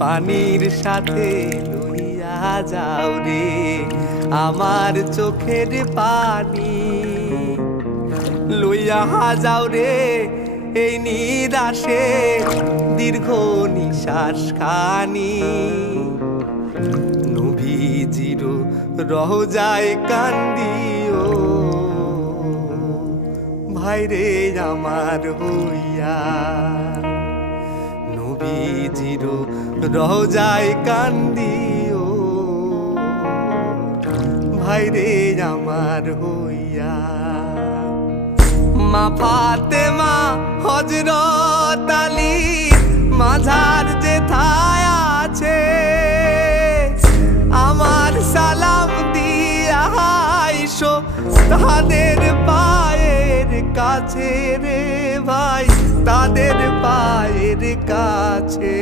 পানির সাথে লইয়া যাও রে আমার চোখের পানি, লইয়া যাও রে এই নিরাশে দীর্ঘ নিঃশ্বাস খানি। নবীজির রওজায় কান্দিও ভাইরে আমার হইয়া, নবীজির রওজায় কান্দিও ভাইরে আমার হইয়া। মা ফাতেমা হযরত আলী মাঝার যেথায় আছে, আমার সালাম দিয়া আইসো তাদের পায়ের কাছে রে ভাই, তাদের পায়ের কাছে।